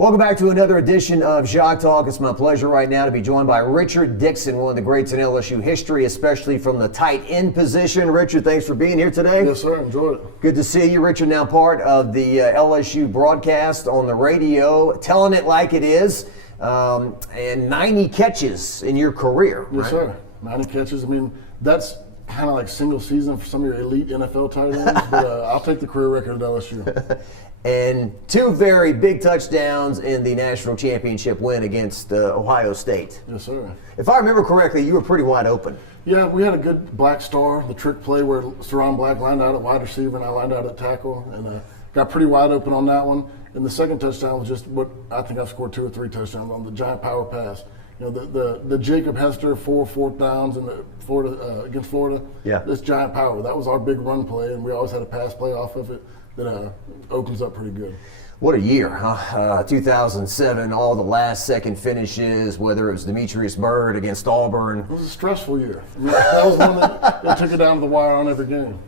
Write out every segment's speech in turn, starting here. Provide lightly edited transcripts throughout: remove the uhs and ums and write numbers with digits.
Welcome back to another edition of Jacques Talk. It's my pleasure right now to be joined by Richard Dickson, one of the greats in LSU history, especially from the tight end position. Richard, thanks for being here today. Yes, sir. Enjoyed it. Good to see you, Richard. Now part of the LSU broadcast on the radio, telling it like it is, and 90 catches in your career. Yes, sir. 90 catches. I mean, that's kind of like single season for some of your elite NFL tight ends, but I'll take the career record at LSU. And two very big touchdowns in the national championship win against Ohio State. Yes, sir. If I remember correctly, you were pretty wide open. Yeah, we had a good black star, the trick play where Saron Black lined out at wide receiver and I lined out at tackle, and got pretty wide open on that one. And the second touchdown was just what I think I've scored 2 or 3 touchdowns on, the giant power pass. You know, the Jacob Hester 4 fourth downs in the Florida against Florida. Yeah. This giant power. That was our big run play, and we always had a pass play off of it that opens up pretty good. What a year, huh? 2007, all the last second finishes, whether it was Demetrius Byrd against Auburn. It was a stressful year. I mean, that was one that took it down to the wire on every game.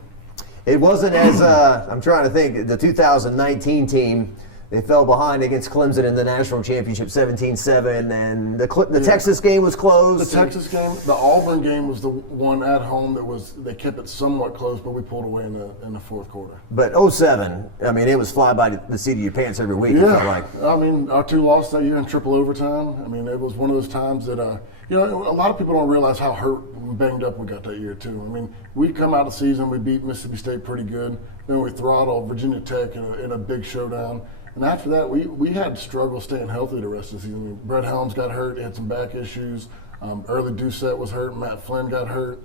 It wasn't as, I'm trying to think, the 2019 team, they fell behind against Clemson in the national championship 17-7, and the Texas game was closed. The Texas game, the Auburn game was the one at home that they kept it somewhat close, but we pulled away in the fourth quarter. But 07, I mean, it was fly by the seat of your pants every week. Yeah, it felt like. I mean, our 2 losses that year in triple overtime. I mean, it was one of those times that, you know, a lot of people don't realize how hurt and banged up we got that year too. I mean, we come out of the season, we beat Mississippi State pretty good, then we throttled Virginia Tech in a big showdown. And after that, we had struggles staying healthy the rest of the season. I mean, Brett Helms got hurt, he had some back issues. Early Doucette was hurt, Matt Flynn got hurt.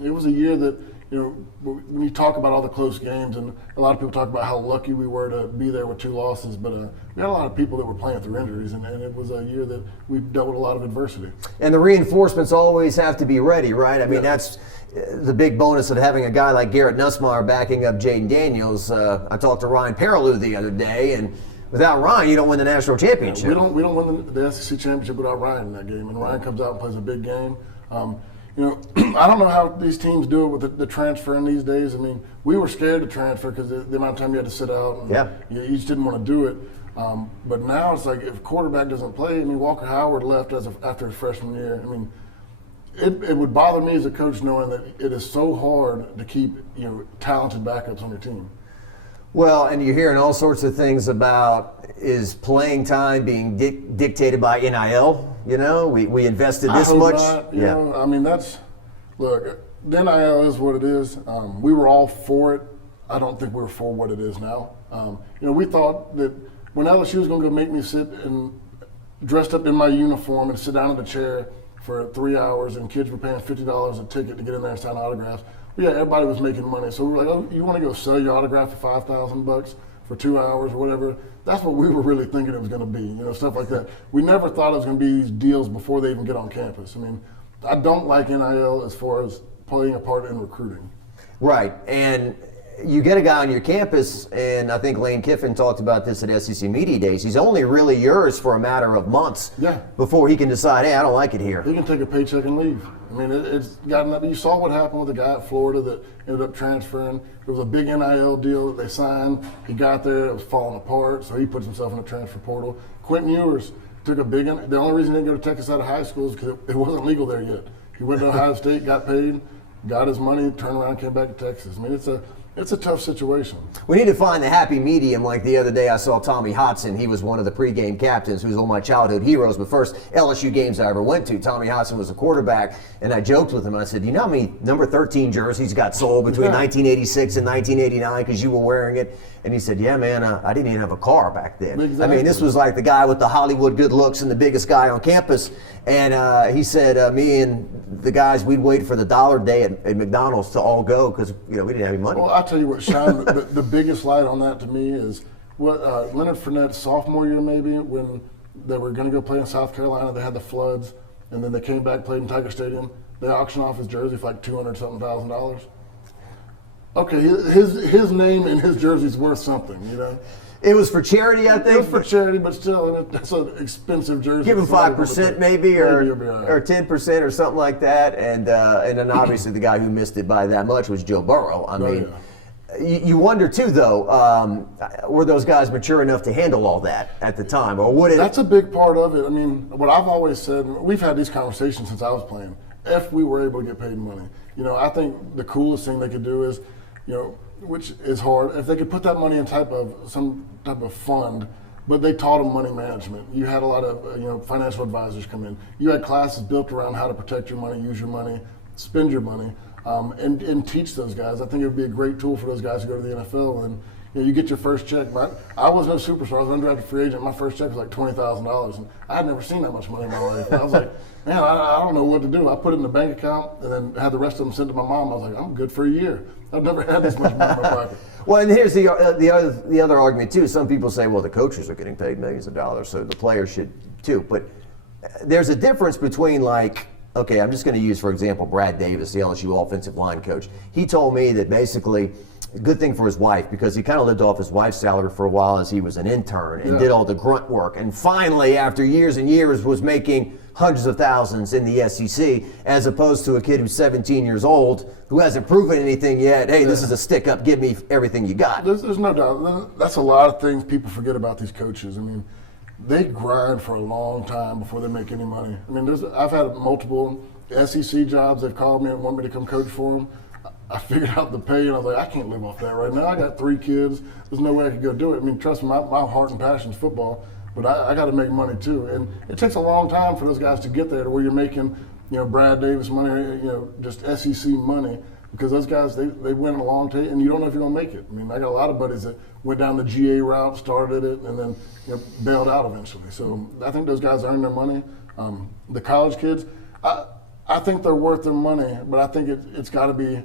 It was a year that, you know, when you talk about all the close games, and a lot of people talk about how lucky we were to be there with 2 losses, but we had a lot of people that were playing through injuries, and it was a year that we dealt with a lot of adversity. And the reinforcements always have to be ready, right? I mean, that's the big bonus of having a guy like Garrett Nussmeier backing up Jaden Daniels. I talked to Ryan Parallew the other day, and without Ryan, you don't win the national championship. We don't win the SEC championship without Ryan in that game, and Ryan comes out and plays a big game. You know, I don't know how these teams do it with the transferring these days. I mean, we were scared to transfer because the amount of time you had to sit out, and you just didn't want to do it. But now it's like if a quarterback doesn't play, I mean, Walker Howard left after his freshman year. I mean, it would bother me as a coach knowing that it is so hard to keep, you know, talented backups on your team. Well, and you're hearing all sorts of things about is playing time being dictated by NIL. You know, we invested this much. You know, I mean, look, the NIL is what it is. We were all for it. I don't think we're for what it is now. You know, we thought that when LSU was going to go make me sit and dressed up in my uniform and sit down in the chair for 3 hours, and kids were paying $50 a ticket to get in there and sign autographs. Yeah, everybody was making money. So we were like, oh, you want to go sell your autograph for $5,000 for 2 hours or whatever? That's what we were really thinking it was going to be, you know, stuff like that. We never thought it was going to be these deals before they even get on campus. I mean, I don't like NIL as far as playing a part in recruiting. Right, and you get a guy on your campus, and I think Lane Kiffin talked about this at SEC Media Days. He's only really yours for a matter of months before he can decide, hey, I don't like it here. He can take a paycheck and leave. I mean, it's gotten. You saw what happened with the guy at Florida that ended up transferring. It was a big NIL deal that they signed. He got there, it was falling apart, so he puts himself in the transfer portal. Quentin Ewers took a big. The only reason he didn't go to Texas out of high school is because it wasn't legal there yet. He went to Ohio State, got paid, got his money, turned around, came back to Texas. I mean, it's a tough situation. We need to find the happy medium. Like the other day I saw Tommy Hodson. He was one of the pregame captains who was one of my childhood heroes. The first LSU games I ever went to, Tommy Hodson was a quarterback, and I joked with him. I said, you know how many number 13 jerseys got sold between 1986 and 1989 because you were wearing it? And he said, yeah, man, I didn't even have a car back then. Exactly. I mean, this was like the guy with the Hollywood good looks and the biggest guy on campus. And he said, me and the guys, we'd wait for the dollar day at McDonald's to all go because, you know, we didn't have any money. Well, I'll tell you what shined the biggest light on that to me is what Leonard Fournette's sophomore year maybe, when they were going to go play in South Carolina, they had the floods, and then they came back, played in Tiger Stadium. They auctioned off his jersey for like $200,000. Okay, his name and his jersey's worth something, you know. It was for charity, I think. It was for charity, but still, that's an expensive jersey. Give him 5% maybe, or 10% or something like that, and then obviously the guy who missed it by that much was Joe Burrow. I mean, You wonder too, though, were those guys mature enough to handle all that at the time, or would it? That's a big part of it. I mean, what I've always said, we've had these conversations since I was playing. If we were able to get paid money, I think the coolest thing they could do is, which is hard, if they could put that money in some type of fund, but they taught them money management. You had a lot of financial advisors come in. You had classes built around how to protect your money, use your money, spend your money. And teach those guys. I think it would be a great tool for those guys to go to the NFL. And you get your first check. I was no superstar. I was an undrafted free agent. My first check was like $20,000, and I had never seen that much money in my life. And I was like, man, I don't know what to do. I put it in the bank account and then had the rest of them sent to my mom. I was like, I'm good for a year. I've never had this much money in my pocket. Well, and here's the other argument too. Some people say, well, the coaches are getting paid millions of dollars, so the players should too. But there's a difference between okay, I'm just going to use, for example, Brad Davis, the LSU offensive line coach. He told me that basically, a good thing for his wife, because he kind of lived off his wife's salary for a while as he was an intern and did all the grunt work. And finally, after years and years, was making hundreds of thousands in the SEC, as opposed to a kid who's 17 years old who hasn't proven anything yet. Hey, this is a stick up. Give me everything you got. There's no doubt. That's a lot of things people forget about these coaches. I mean, they grind for a long time before they make any money. I mean, I've had multiple SEC jobs. They've called me and want me to come coach for them. I figured out the pay, and I was like, I can't live off that right now. I got 3 kids. There's no way I could go do it. I mean, trust me, my heart and passion is football, but I got to make money too. And it takes a long time for those guys to get there to where you're making, Brad Davis money, just SEC money. Because those guys, they win a long time, and you don't know if you're going to make it. I mean, I got a lot of buddies that went down the GA route, started it, and then bailed out eventually. So I think those guys earn their money. The college kids, I think they're worth their money, but I think it's got to be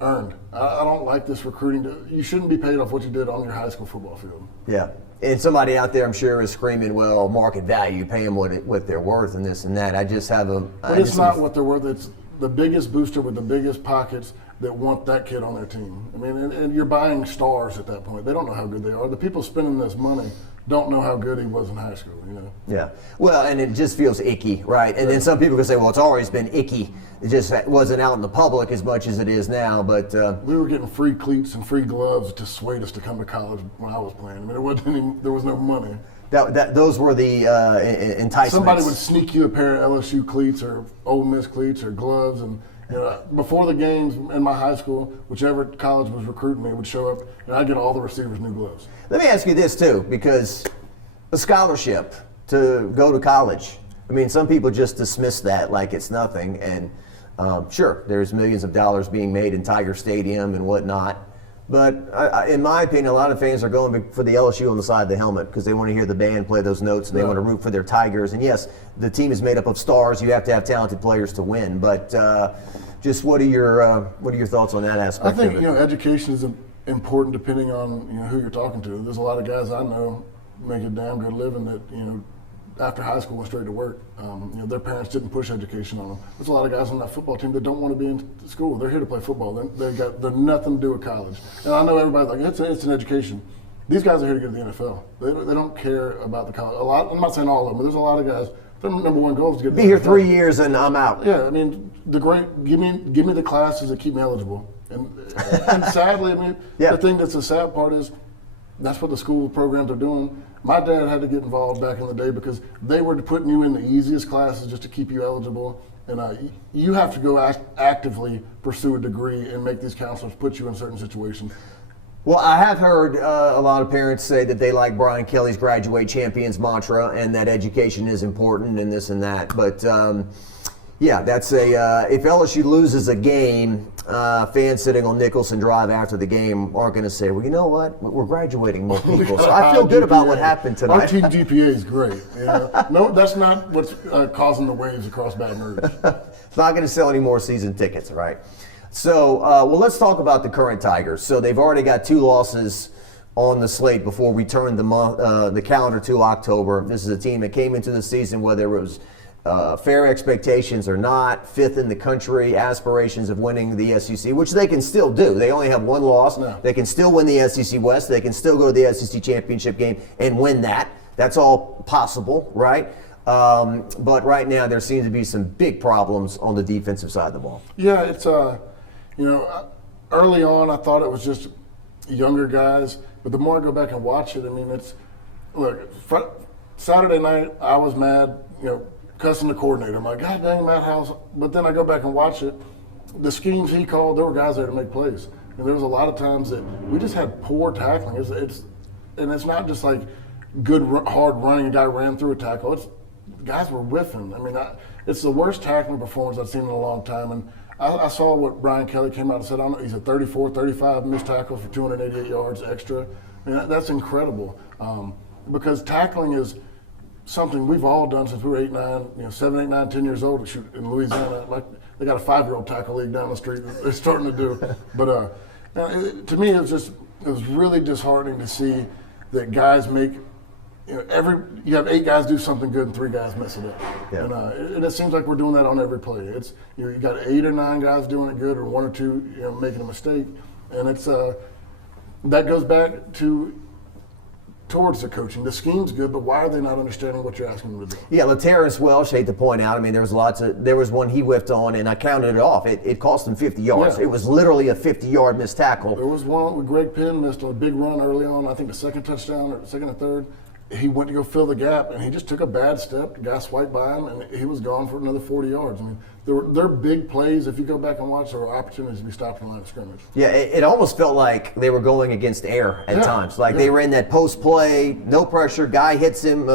earned. I don't like this recruiting. You shouldn't be paid off what you did on your high school football field. Yeah. And somebody out there, I'm sure, is screaming, well, market value, pay them what they're worth and this and that. I just have a... But it's not what they're worth. It's the biggest booster with the biggest pockets that want that kid on their team. I mean, and you're buying stars at that point. They don't know how good they are. The people spending this money don't know how good he was in high school, Yeah. Well, and it just feels icky, right? And then some people can say, well, it's always been icky. It just wasn't out in the public as much as it is now. But we were getting free cleats and free gloves to sway us to come to college when I was playing. I mean, there was no money. Those were the enticements. Somebody would sneak you a pair of LSU cleats or Ole Miss cleats or gloves, and before the games in my high school, whichever college was recruiting me would show up, and I'd get all the receivers new gloves. Let me ask you this too, because a scholarship to go to college. I mean, some people just dismiss that like it's nothing, and sure, there's millions of dollars being made in Tiger Stadium and whatnot. But in my opinion, a lot of fans are going for the LSU on the side of the helmet because they want to hear the band play those notes and they want to root for their Tigers. And yes, the team is made up of stars. You have to have talented players to win. But just what are your thoughts on that aspect? I think education is important depending on who you're talking to. There's a lot of guys I know make a damn good living that after high school went straight to work. Their parents didn't push education on them. There's a lot of guys on that football team that don't want to be in school. They're here to play football. They're nothing to do with college. And I know everybody's like, it's an education. These guys are here to get to the NFL. They don't care about the college. I'm not saying all of them, but there's a lot of guys. Their number one goal is to get be here 3 years and I'm out. Yeah, I mean, give me the classes that keep me eligible. And sadly, I mean, the thing that's the sad part is that's what the school programs are doing. My dad had to get involved back in the day because they were putting you in the easiest classes just to keep you eligible. And you have to go actively pursue a degree and make these counselors put you in certain situations. Well, I have heard a lot of parents say that they like Brian Kelly's graduate champions mantra and that education is important and this and that. But yeah, that's if LSU loses a game, fans sitting on Nicholson Drive after the game aren't going to say, well, you know what, we're graduating more people. So I feel good about what happened tonight. Our team GPA is great. No, that's not what's causing the waves across Baton Rouge. It's not going to sell any more season tickets, right? So, well, let's talk about the current Tigers. So they've already got 2 losses on the slate before we turn the calendar to October. This is a team that came into the season, whether it was fair expectations or not, 5th in the country, aspirations of winning the SEC, which they can still do. They only have 1 loss. No. They can still win the SEC West. They can still go to the SEC championship game and win that. That's all possible, right? But right now there seems to be some big problems on the defensive side of the ball. Yeah, it's early on I thought it was just younger guys. But the more I go back and watch it, I mean, Saturday night I was mad, cussing the coordinator. I'm like, God dang, Matt House. But then I go back and watch it. The schemes he called, there were guys there to make plays. And there was a lot of times that we just had poor tackling. And it's not just like good, hard running. A guy ran through a tackle. Guys were whiffing. I mean, it's the worst tackling performance I've seen in a long time. And I saw what Brian Kelly came out and said. He's at 34, 35 missed tackles for 288 yards extra. I mean, that's incredible. Because tackling is something we've all done since we were 7, 8, 9, 10 years old. Shoot, in Louisiana, like they got a 5-year-old tackle league down the street. They're starting to do. But to me, it was really disheartening to see that guys make. You have 8 guys do something good and 3 guys mess it up. Yeah. And it seems like we're doing that on every play. It's you got 8 or 9 guys doing it good, or 1 or 2 making a mistake, and it's that goes back towards the coaching. The scheme's good, but why are they not understanding what you're asking them to do? Yeah, LaTerrence Welsh, hate to point out, I mean, there was one he whiffed on, and I counted it off. It cost him 50 yards. Yeah. It was literally a 50-yard missed tackle. There was one with Greg Penn missed a big run early on, I think the second touchdown, or second or third. He went to go fill the gap, and he just took a bad step. The guy swiped by him, and he was gone for another 40 yards. I mean, they're big plays. If you go back and watch, there were opportunities to be stopped in the line of scrimmage. Yeah, it almost felt like they were going against air at times. Like they were in that post play, no pressure. Guy hits him,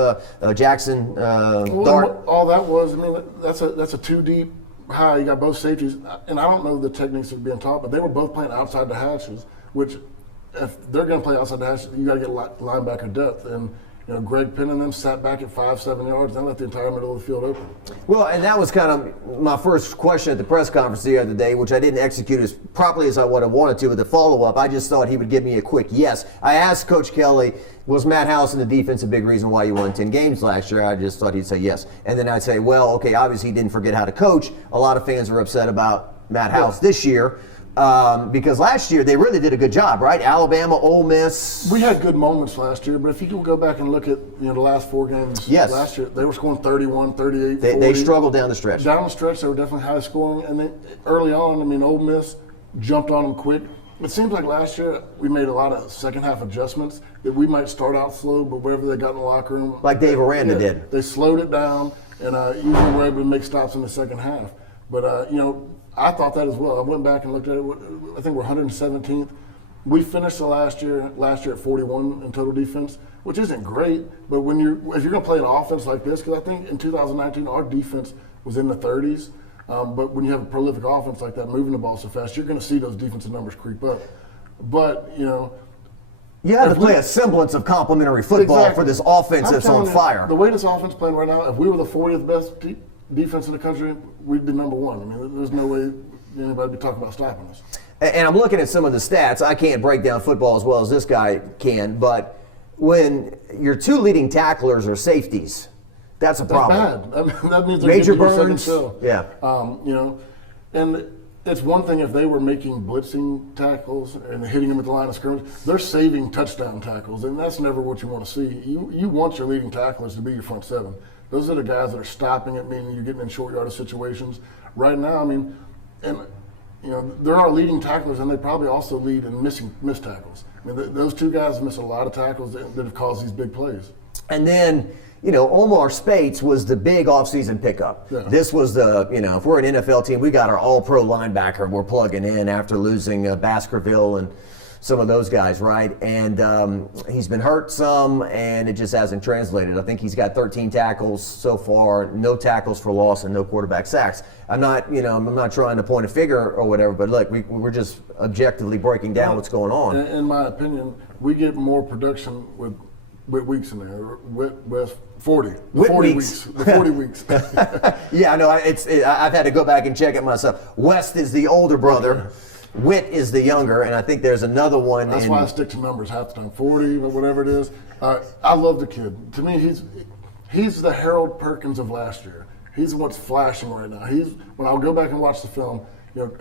Jackson dart. All that was, I mean, that's a 2 deep high. You got both safeties, and I don't know the techniques that are being taught, but they were both playing outside the hashes. Which, if they're going to play outside the hashes, you got to get linebacker depth. And Greg Penn and them sat back at 5-7 yards and let the entire middle of the field open. Well, and that was kind of my first question at the press conference the other day, which I didn't execute as properly as I would have wanted to with the follow-up. I just thought he would give me a quick yes. I asked Coach Kelly, was Matt House and the defense a big reason why you won 10 games last year? I just thought he'd say yes. And then I'd say, well, okay, obviously he didn't forget how to coach. A lot of fans are upset about Matt House this year. Because last year they really did a good job, right? Alabama, Ole Miss. We had good moments last year, but if you can go back and look at the last 4 games last year, they were scoring 31, 38, 40. They struggled down the stretch. Down the stretch, they were definitely high scoring. And then early on, I mean, Ole Miss jumped on them quick. It seems like last year we made a lot of second half adjustments that we might start out slow, but wherever they got in the locker room. Like Dave Aranda did. They slowed it down and usually were able to make stops in the second half. But, I thought that as well. I went back and looked at it. I think we're 117th. We finished the last year at 41 in total defense, which isn't great. But if you're going to play an offense like this, because I think in 2019 our defense was in the 30s. But when you have a prolific offense like that, moving the ball so fast, you're going to see those defensive numbers creep up. But you have to play a semblance of complimentary football for this offense that's on fire. The way this offense is playing right now, if we were the 40th best defense in the country, we'd be number 1. I mean, there's no way anybody would be talking about stopping us. And I'm looking at some of the stats. I can't break down football as well as this guy can, but when your 2 leading tacklers are safeties, that's a problem. That's bad. That means they're Major Burns, second yeah. And it's one thing if they were making blitzing tackles and hitting them at the line of scrimmage. They're saving touchdown tackles, and that's never what you want to see. You want your leading tacklers to be your front 7. Those are the guys that are stopping it, meaning you're getting in short yardage situations. Right now, I mean, there are leading tacklers, and they probably also lead in missed tackles. I mean, those 2 guys miss a lot of tackles that have caused these big plays. And then, Omar Spates was the big offseason pickup. Yeah. This was if we're an NFL team, we got our all-pro linebacker we're plugging in after losing Baskerville and some of those guys, right? And he's been hurt some, and it just hasn't translated. I think he's got 13 tackles so far, no tackles for loss, and no quarterback sacks. I'm not trying to point a finger or whatever, but look, we're just objectively breaking down what's going on. In my opinion, we get more production with Weeks in there. With 40. The 40 weeks. The 40 weeks. Yeah, I know. I've had to go back and check it myself. West is the older brother. Witt is the younger, and I think there's another one. That's why I stick to numbers half the time, 40 or whatever it is. I love the kid. To me, he's the Harold Perkins of last year. He's what's flashing right now. When I'll go back and watch the film,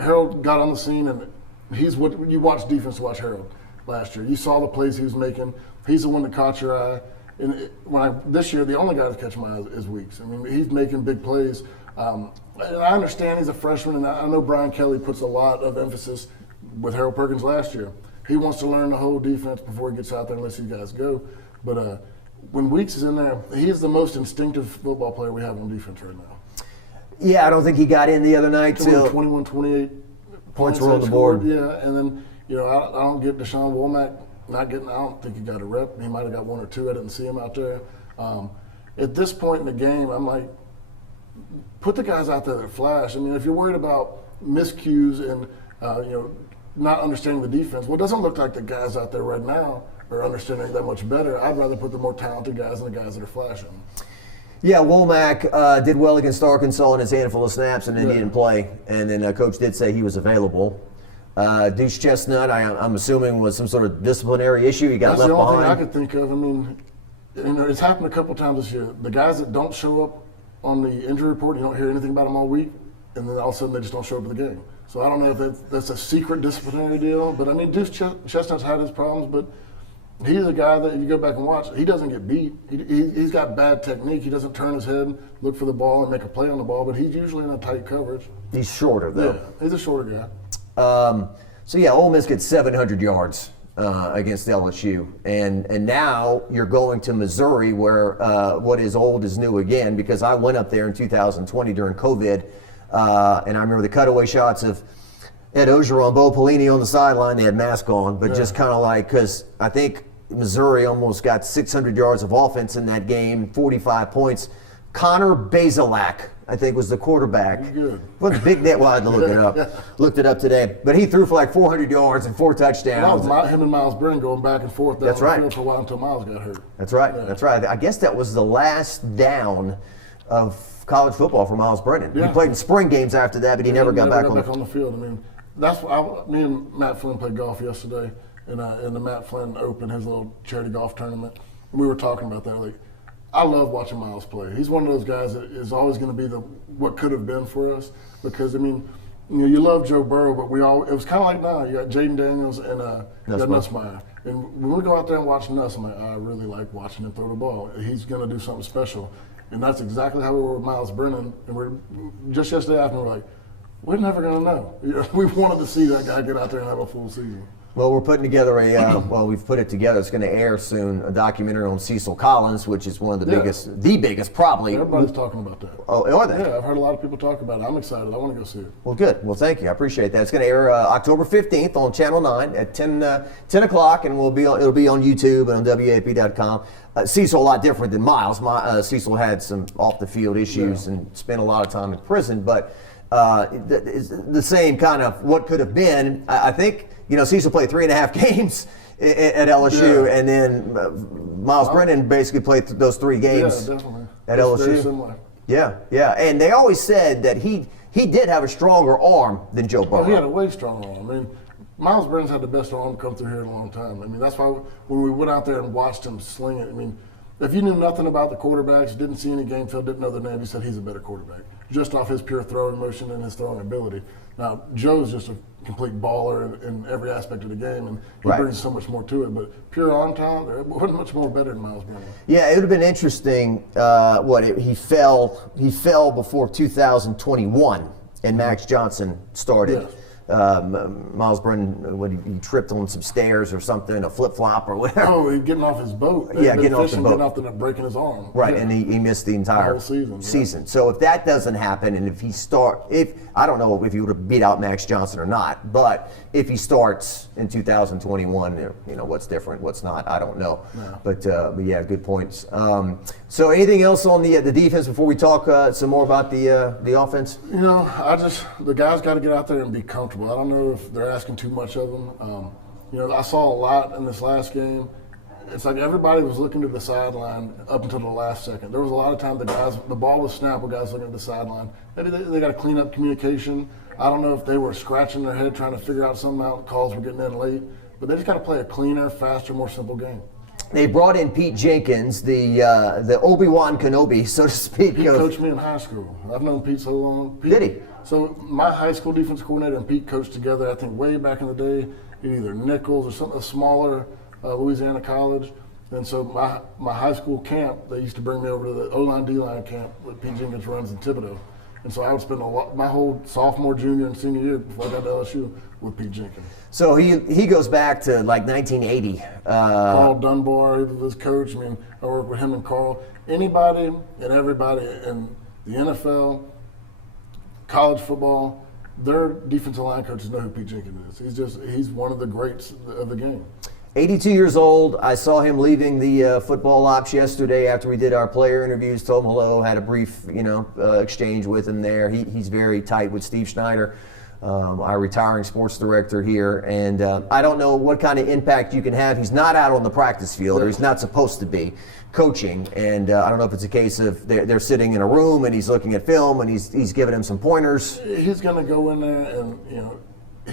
Harold got on the scene, and he's what you watch defense to watch Harold last year. You saw the plays he was making. He's the one that caught your eye. And this year, the only guy that's catching my eye is Weeks. I mean, he's making big plays. And I understand he's a freshman, and I know Brian Kelly puts a lot of emphasis with Harold Perkins last year. he wants to learn the whole defense before he gets out there and lets you guys go. But when Weeks is in there, he is the most instinctive football player we have on defense right now. Yeah, I don't think he got in the other night till 21, 28 points were on the board. Yeah, and then I don't get Deshaun Womack not getting. I don't think he got a rep. He might have got one or two. I didn't see him out there. At this point in the game, I'm like, put the guys out there that flash. I mean, if you're worried about miscues and not understanding the defense, well, it doesn't look like the guys out there right now are understanding that much better. I'd rather put the more talented guys and the guys that are flashing. Yeah, Womack did well against Arkansas in his handful of snaps, and then he didn't play. And then Coach did say he was available. Deuce Chestnut, I'm assuming, was some sort of disciplinary issue. He got left behind. That's the only thing I could think of. I mean, it's happened a couple times this year. The guys that don't show up on the injury report, you don't hear anything about them all week, and then all of a sudden they just don't show up for the game. So I don't know if that's a secret disciplinary deal, but I mean, Deuce Chestnut's had his problems, but he's a guy that if you go back and watch, he doesn't get beat. He's got bad technique. He doesn't turn his head, look for the ball, and make a play on the ball, but he's usually in a tight coverage. He's shorter, though. Yeah, he's a shorter guy. Ole Miss gets 700 yards against LSU, and now you're going to Missouri, where what is old is new again, because I went up there in 2020 during COVID, and I remember the cutaway shots of Ed Ogeron, Bo Pelini on the sideline. They had masks on, but just kind of like, because I think Missouri almost got 600 yards of offense in that game, 45 points. Connor Bazelak, I think, was the quarterback. Good. What's big net? Well, I had to look it up. Looked it up today. But he threw for like 400 yards and 4 touchdowns. That was him and Miles Brennan going back and forth down the field for a while until Miles got hurt. That's right. Yeah. That's right. I guess that was the last down of college football for Miles Brennan. Yeah. He played in spring games after that, but he never got back on the field. I mean, that's what me and Matt Flynn played golf yesterday in the Matt Flynn Open, his little charity golf tournament. And we were talking about that. Like, I love watching Miles play. He's one of those guys that is always going to be what could have been for us. Because I mean, you love Joe Burrow, but it was kind of like now. You got Jaden Daniels and you got Nussmeier. And when we go out there and watch Nuss, I'm like, I really like watching him throw the ball. He's going to do something special. And that's exactly how we were with Miles Brennan. And we're just yesterday afternoon, we're like, we're never going to know. We wanted to see that guy get out there and have a full season. Well, we're putting together we've put it together. It's going to air soon, a documentary on Cecil Collins, which is one of the biggest probably. Everybody's talking about that. Oh, are they? Yeah, I've heard a lot of people talk about it. I'm excited. I want to go see it. Well, good. Well, thank you. I appreciate that. It's going to air October 15th on Channel 9 at 10 o'clock, and it'll be on YouTube and on WAFB.com. Cecil a lot different than Miles. Cecil had some off-the-field issues and spent a lot of time in prison, but the same kind of what could have been. I think, Cecil played 3.5 games at LSU, and then Miles Brennan basically played those 3 games at LSU. Very similar. Yeah. And they always said that he did have a stronger arm than Joe Burrow. He had a way stronger arm. I mean, Miles Brennan's had the best arm come through here in a long time. I mean, that's why when we went out there and watched him sling it, I mean, if you knew nothing about the quarterbacks, didn't see any game film, didn't know their name, you said he's a better quarterback, just off his pure throwing motion and his throwing ability. Now, Joe's just a complete baller in every aspect of the game, and he brings so much more to it. But pure arm talent, it wasn't much more better than Miles Brennan. Yeah, it would have been interesting. He fell before 2021, and Max Johnson started. Yes. Miles Brennan, when he tripped on some stairs or something, a flip-flop or whatever. Oh, he's getting off his boat. Getting off the boat. Getting off and breaking his arm. Right, and he missed the entire whole season. So if that doesn't happen, and I don't know if he would have beat out Max Johnson or not, but if he starts in 2021, what's different, what's not, I don't know. No. But yeah, good points. So anything else on the defense before we talk some more about the offense? The guys got to get out there and be comfortable. I don't know if they're asking too much of them. I saw a lot in this last game. It's like everybody was looking to the sideline up until the last second. There was a lot of time the ball was snapped with guys looking at the sideline. Maybe they got to clean up communication. I don't know if they were scratching their head trying to figure out something out. Calls were getting in late. But they just got to play a cleaner, faster, more simple game. They brought in Pete Jenkins, the Obi-Wan Kenobi, so to speak. He coached me in high school. I've known Pete so long. Did he? So my high school defense coordinator and Pete coached together, I think, way back in the day in either Nichols or something, a smaller Louisiana college. And so my high school camp, they used to bring me over to the O-line, D-line camp that Pete Jenkins runs in Thibodeau. And so I would spend my whole sophomore, junior, and senior year before I got to LSU with Pete Jenkins. So he goes back to like 1980. Carl Dunbar, he was his coach. I mean, I worked with him and Carl. Anybody and everybody in the NFL, college football, their defensive line coaches know who Pete Jenkins is. He's one of the greats of the game. 82 years old. I saw him leaving the football ops yesterday after we did our player interviews. Told him hello, had a brief, exchange with him there. He's very tight with Steve Schneider, our retiring sports director here. And I don't know what kind of impact you can have. He's not out on the practice field, or he's not supposed to be coaching. And I don't know if it's a case of they're sitting in a room and he's looking at film and he's giving him some pointers. He's going to go in there and,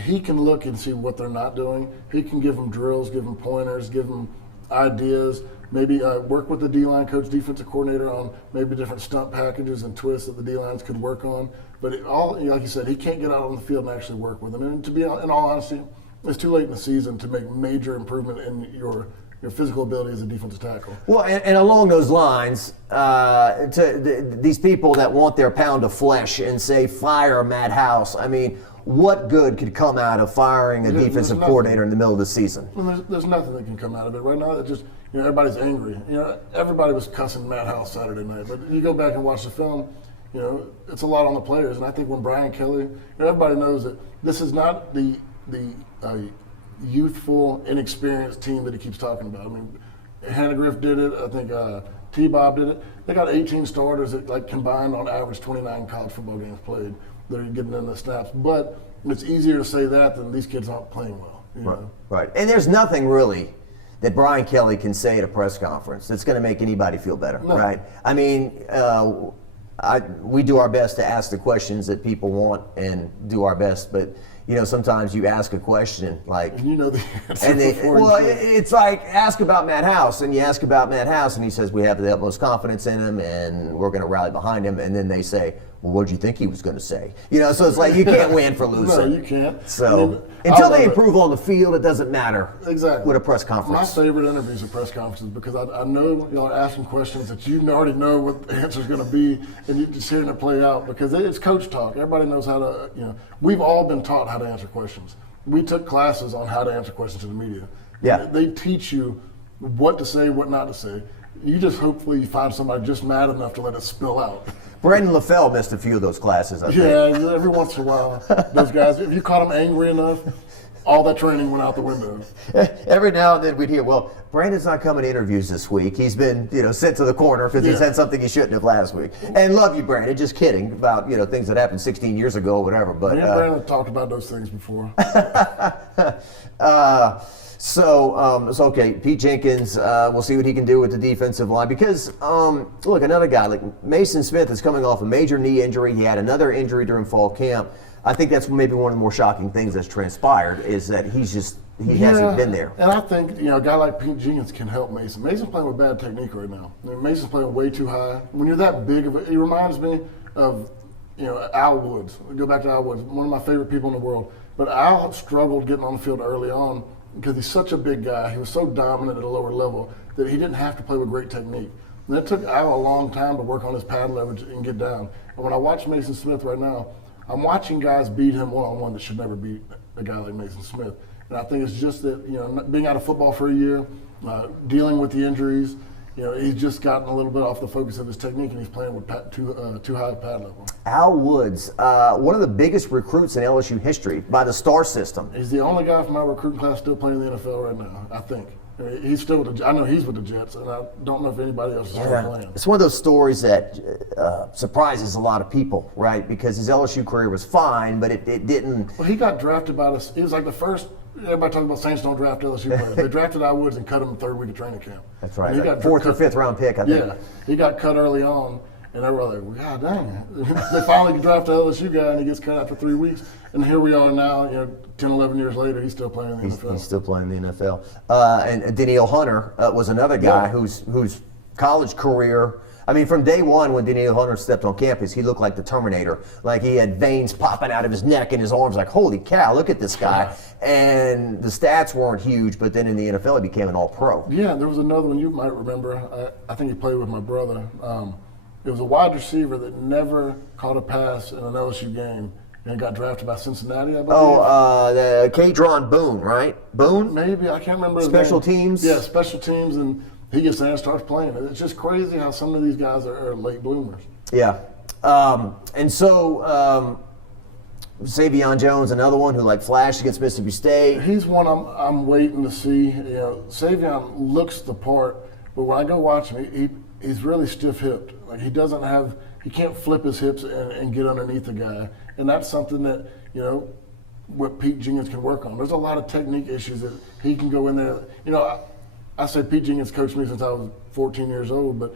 he can look and see what they're not doing. He can give them drills, give them pointers, give them ideas, maybe work with the D-line coach, defensive coordinator on maybe different stunt packages and twists that the D-lines could work on. But like you said, he can't get out on the field and actually work with them. And in all honesty, it's too late in the season to make major improvement in your physical ability as a defensive tackle. Well, and along those lines, these people that want their pound of flesh and say, fire Matt House, I mean, what good could come out of firing a defensive coordinator in the middle of the season? Well, there's nothing that can come out of it right now. It just, everybody's angry. Everybody was cussing Matt House Saturday night, but you go back and watch the film, it's a lot on the players. And I think when Brian Kelly, everybody knows that this is not the youthful, inexperienced team that he keeps talking about. I mean, Hannah Griff did it. I think T-Bob did it. They got 18 starters that combined on average 29 college football games played. They're getting in the snaps, but it's easier to say that than these kids aren't playing well. Right. And there's nothing really that Brian Kelly can say at a press conference that's going to make anybody feel better, right? I mean, we do our best to ask the questions that people want and do our best, but sometimes you ask a question like, and the answer. It's like ask about Matt House, and you ask about Matt House, and he says we have the utmost confidence in him, and we're going to rally behind him, and then they say, well, what did you think he was going to say? So it's like you can't win for losing. No, you can't. So until they improve on the field, it doesn't matter. Exactly. With a press conference. My favorite interviews are press conferences because I know you're asking questions that you already know what the answer is going to be, and you're just hearing it play out because it's coach talk. Everybody knows how to. We've all been taught how to answer questions. We took classes on how to answer questions to the media. Yeah. They teach you what to say, what not to say. You just hopefully find somebody just mad enough to let it spill out. Brendan LaFell missed a few of those classes, I think. Yeah, every once in a while. Those guys, if you caught them angry enough, all that training went out the window. Every now and then we'd hear, well, Brandon's not coming to interviews this week. He's been, sent to the corner because he said something he shouldn't have last week. And love you, Brandon. Just kidding about, things that happened 16 years ago or whatever. But me and Brandon talked about those things before. So okay, Pete Jenkins, we'll see what he can do with the defensive line because, look, another guy like Mason Smith is coming off a major knee injury. He had another injury during fall camp. I think that's maybe one of the more shocking things that's transpired is that he hasn't been there. And I think, a guy like Pete Jenkins can help Mason. Mason's playing with bad technique right now. Mason's playing way too high. When you're that big of it reminds me of, Al Woods. We go back to Al Woods, one of my favorite people in the world. But Al struggled getting on the field early on because he's such a big guy. He was so dominant at a lower level that he didn't have to play with great technique. And that took Al a long time to work on his pad leverage and get down. And when I watch Mason Smith right now, I'm watching guys beat him one-on-one that should never beat a guy like Mason Smith. And I think it's just that, being out of football for a year, dealing with the injuries, he's just gotten a little bit off the focus of his technique and he's playing with too high a pad level. Al Woods, one of the biggest recruits in LSU history by the star system. He's the only guy from our recruiting class still playing in the NFL right now, I think. He's still with I know he's with the Jets, and I don't know if anybody else is still playing. It's one of those stories that surprises a lot of people, right? Because his LSU career was fine, but it didn't. Well, he got drafted by us. He was like the first. Everybody talking about Saints don't draft LSU players. They drafted Al Woods and cut him in the third week of training camp. That's right. He got fourth or fifth round pick, I think. Yeah, he got cut early on. And everybody was like, God dang. They finally draft an LSU guy, and he gets cut after 3 weeks. And here we are now, 10, 11 years later, he's still playing in the NFL. He's still playing in the NFL. And Danielle Hunter was another guy whose college career, from day one when Danielle Hunter stepped on campus, he looked like the Terminator. Like he had veins popping out of his neck and his arms, like, holy cow, look at this guy. And the stats weren't huge, but then in the NFL, he became an all-pro. Yeah, there was another one you might remember. I think he played with my brother. It was a wide receiver that never caught a pass in an LSU game and got drafted by Cincinnati, I believe. Oh, the Kadron Boone, right? Boone? Maybe, I can't remember his Special name. teams? Yeah, special teams, and he gets there and starts playing. It's just crazy how some of these guys are late bloomers. Yeah. And so Savion Jones, another one who flashed against Mississippi State. He's one I'm waiting to see. Savion looks the part, but when I go watch him, he's really stiff-hipped. He can't flip his hips and get underneath the guy. And that's something that, what Pete Jenkins can work on. There's a lot of technique issues that he can go in there. I say Pete Jenkins coached me since I was 14 years old, but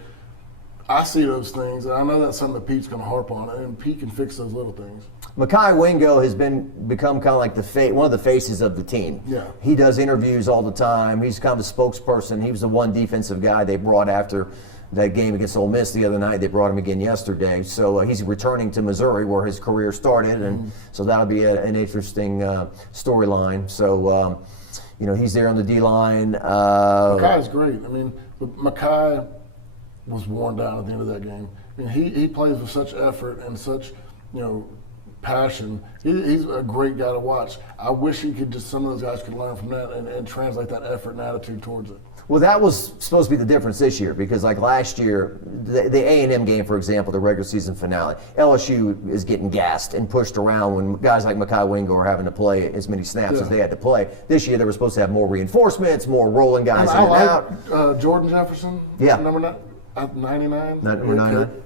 I see those things, and I know that's something that Pete's going to harp on, and Pete can fix those little things. Mekhi Wingo has become kind of like one of the faces of the team. Yeah. He does interviews all the time. He's kind of a spokesperson. He was the one defensive guy they brought after that game against Ole Miss the other night. They brought him again yesterday. So he's returning to Missouri where his career started, and so that'll be an interesting storyline. So, he's there on the D-line. Mekhi's great. But Mekhi was worn down at the end of that game. He plays with such effort and such, passion. He's a great guy to watch. I wish some of those guys could learn from that and translate that effort and attitude towards it. Well, that was supposed to be the difference this year because, last year, the A&M game, for example, the regular season finale, LSU is getting gassed and pushed around when guys like Mekhi Wingo are having to play as many snaps as they had to play. This year, they were supposed to have more reinforcements, more rolling guys in and out. Jordan Jefferson, yeah, number 99. Number 99.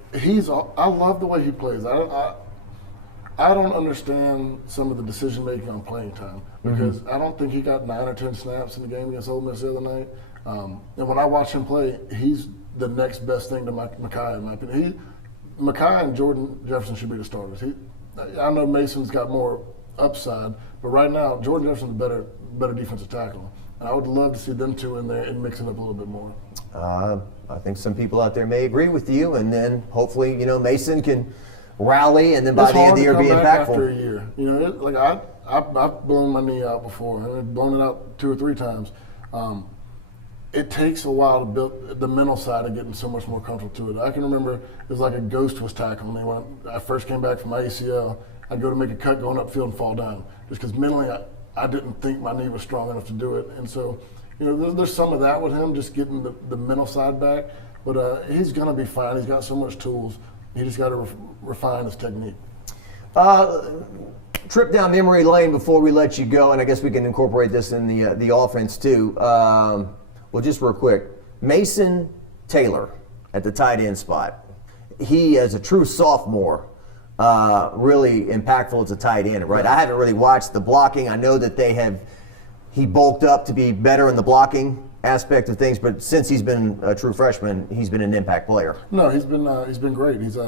I love the way he plays. I don't understand some of the decision making on playing time because I don't think he got 9 or 10 snaps in the game against Ole Miss the other night. And when I watch him play, he's the next best thing to Mekhi, in my opinion. Mekhi and Jordan Jefferson should be the starters. I know Mason's got more upside, but right now Jordan Jefferson's a better defensive tackle. And I would love to see them two in there and mix it up a little bit more. I think some people out there may agree with you, and then hopefully, Mason can rally, and then by the end of the year be impactful. After a year, I've blown my knee out before. I've blown it out 2 or 3 times. It takes a while to build the mental side of getting so much more comfortable to it. I can remember it was like a ghost was tackling me when I first came back from my ACL. I'd go to make a cut going upfield and fall down just because mentally I didn't think my knee was strong enough to do it. And so, there's some of that with him, just getting the mental side back. But he's going to be fine. He's got so much tools. He just got to refine his technique. Trip down memory lane before we let you go, and I guess we can incorporate this in the offense too. Well, just real quick, Mason Taylor at the tight end spot. He, as a true sophomore, really impactful as a tight end, right? I haven't really watched the blocking. I know that he bulked up to be better in the blocking aspect of things, but since he's been a true freshman, he's been an impact player. No, he's been great. He's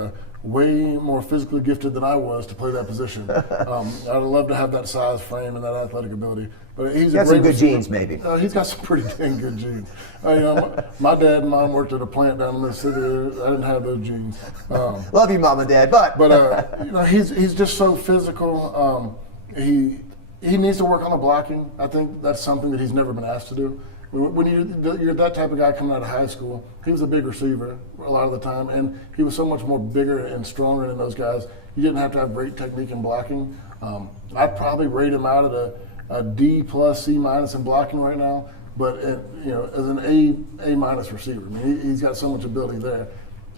way more physically gifted than I was to play that position. I'd love to have that size, frame, and that athletic ability. But he's got some good genes, maybe. He's got some pretty dang good genes. My dad and mom worked at a plant down in Mississippi. I didn't have those genes. Love you, mom and dad, but he's just so physical. He needs to work on the blocking. I think that's something that he's never been asked to do. When you're that type of guy coming out of high school, he was a big receiver a lot of the time, and he was so much more bigger and stronger than those guys. You didn't have to have great technique in blocking. I'd probably rate him out at a D+, C- in blocking right now, but as an A- receiver. He's got so much ability there.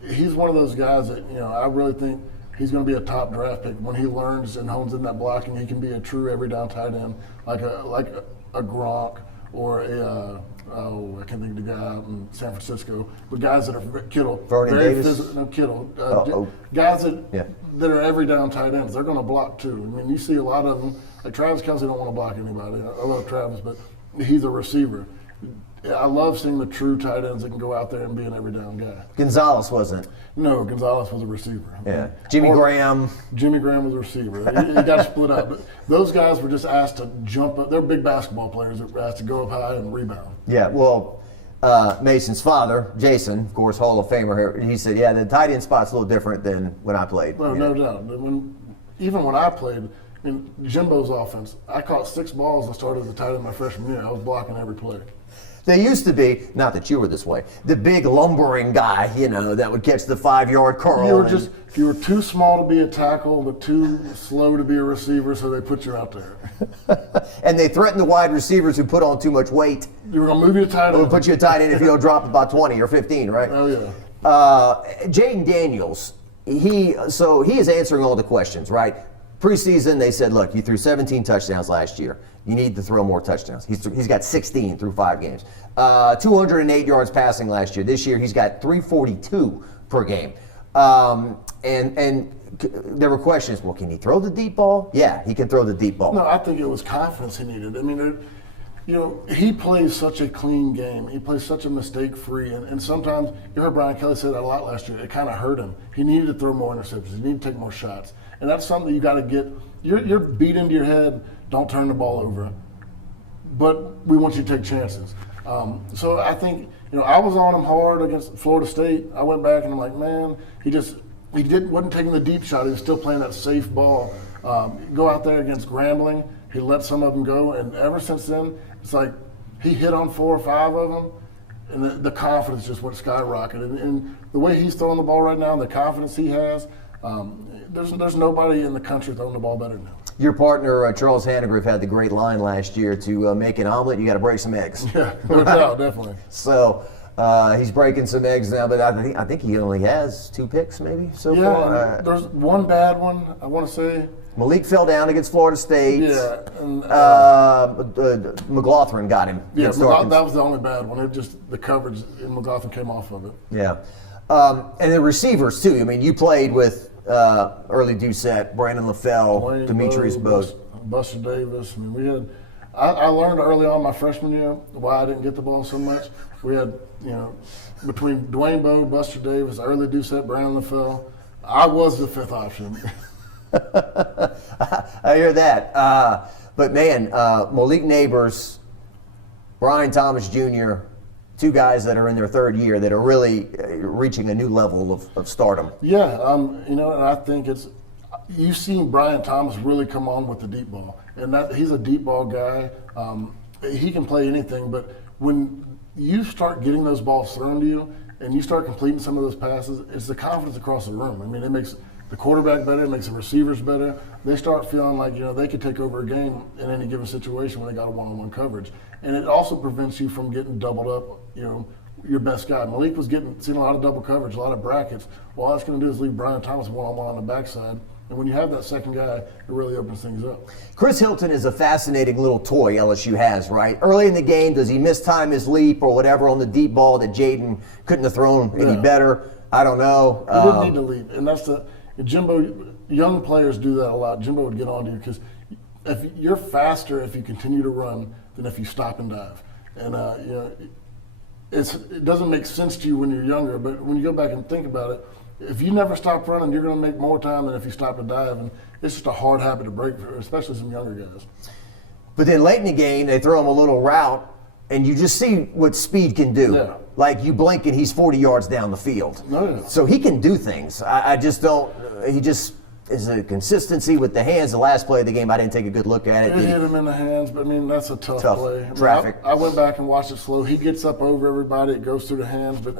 He's one of those guys that I really think he's going to be a top draft pick. When he learns and hones in that blocking, he can be a true every down tight end, like a Gronk. Or I can't think of the guy out in San Francisco, but guys that are Kittle, Vernon Davis. Kittle, guys that are every down tight ends. They're going to block too. You see a lot of them. Like Travis Kelce don't want to block anybody. I love Travis, but he's a receiver. I love seeing the true tight ends that can go out there and be an every down guy. Gonzalez wasn't. No, Gonzalez was a receiver. Yeah. Jimmy Graham was a receiver. He got split up. But those guys were just asked to jump up. They're big basketball players that were asked to go up high and rebound. Yeah, well, Mason's father, Jason, of course, Hall of Famer here, he said, the tight end spot's a little different than when I played. Well, no doubt. Even when I played, in Jimbo's offense, I caught 6 balls and started as a tight end my freshman year. I was blocking every play. They used to be, not that you were this way, the big lumbering guy, that would catch the 5-yard curl. You were too small to be a tackle, but too slow to be a receiver, so they put you out there. And they threatened the wide receivers who put on too much weight. You were going to move you to tight end. Or put you a tight end if you don't drop about 20 or 15, right? Oh, yeah. Jaden Daniels, he is answering all the questions, right? Preseason, they said, look, you threw 17 touchdowns last year. You need to throw more touchdowns. He's got 16 through 5 games. 208 yards passing last year. This year, he's got 342 per game. And there were questions, well, can he throw the deep ball? Yeah, he can throw the deep ball. No, I think it was confidence he needed. I mean, he plays such a clean game. He plays such a mistake-free. And sometimes, you heard Brian Kelly say that a lot last year, it kind of hurt him. He needed to throw more interceptions. He needed to take more shots. And that's something you got to get. You're beat into your head, don't turn the ball over. But we want you to take chances. So I think, I was on him hard against Florida State. I went back and I'm like, man, wasn't taking the deep shot. He was still playing that safe ball. Go out there against Grambling. He let some of them go. And ever since then, it's like he hit on 4 or 5 of them. And the confidence just went skyrocketing. And the way he's throwing the ball right now, the confidence he has, there's nobody in the country throwing the ball better than him. Your partner, Charles Hannegriff, had the great line last year to make an omelet, you got to break some eggs. Yeah, no doubt, definitely. So he's breaking some eggs now, but I think he only has 2 picks maybe so far. There's one bad one, I want to say. Malik fell down against Florida State. Yeah. And, McLaughlin got him. Yeah, that was the only bad one. It just, the coverage in McLaughlin came off of it. Yeah. And the receivers, too. I mean, you played with Early Doucette, Brandon LaFell, Demetrius Bose. Buster Davis. I mean, I learned early on my freshman year why I didn't get the ball so much. We had, between Dwayne Bowe, Buster Davis, Early Doucette, Brandon LaFell, I was the 5th option. I hear that. But man, Malik Neighbors, Brian Thomas Jr., 2 guys that are in their 3rd year that are really reaching a new level of stardom. Yeah, and I think you've seen Brian Thomas really come on with the deep ball, and he's a deep ball guy. He can play anything, but when you start getting those balls thrown to you and you start completing some of those passes, it's the confidence across the room. I mean, it makes the quarterback better, it makes the receivers better. They start feeling like, they could take over a game in any given situation when they got a one-on-one coverage. And it also prevents you from getting doubled up, your best guy. Malik was seeing a lot of double coverage, a lot of brackets. Well, all that's going to do is leave Brian Thomas one-on-one on the backside. And when you have that second guy, it really opens things up. Chris Hilton is a fascinating little toy LSU has, right? Early in the game, does he mistime his leap or whatever on the deep ball that Jaden couldn't have thrown any better? I don't know. He didn't need to leap. And that's Jimbo, young players do that a lot. Jimbo would get on to you because if you're faster if you continue to run than if you stop and dive. And, it doesn't make sense to you when you're younger, but when you go back and think about it, if you never stop running, you're going to make more time than if you stop and dive. And it's just a hard habit to break, especially some younger guys. But then late in the game, they throw him a little route, and you just see what speed can do. Yeah. Like you blink and he's 40 yards down the field. No. So he can do things. I just don't. He just is a consistency with the hands. The last play of the game, I didn't take a good look at it. It hit him in the hands, but that's a tough play. Traffic. I went back and watched it slow. He gets up over everybody. It goes through the hands, but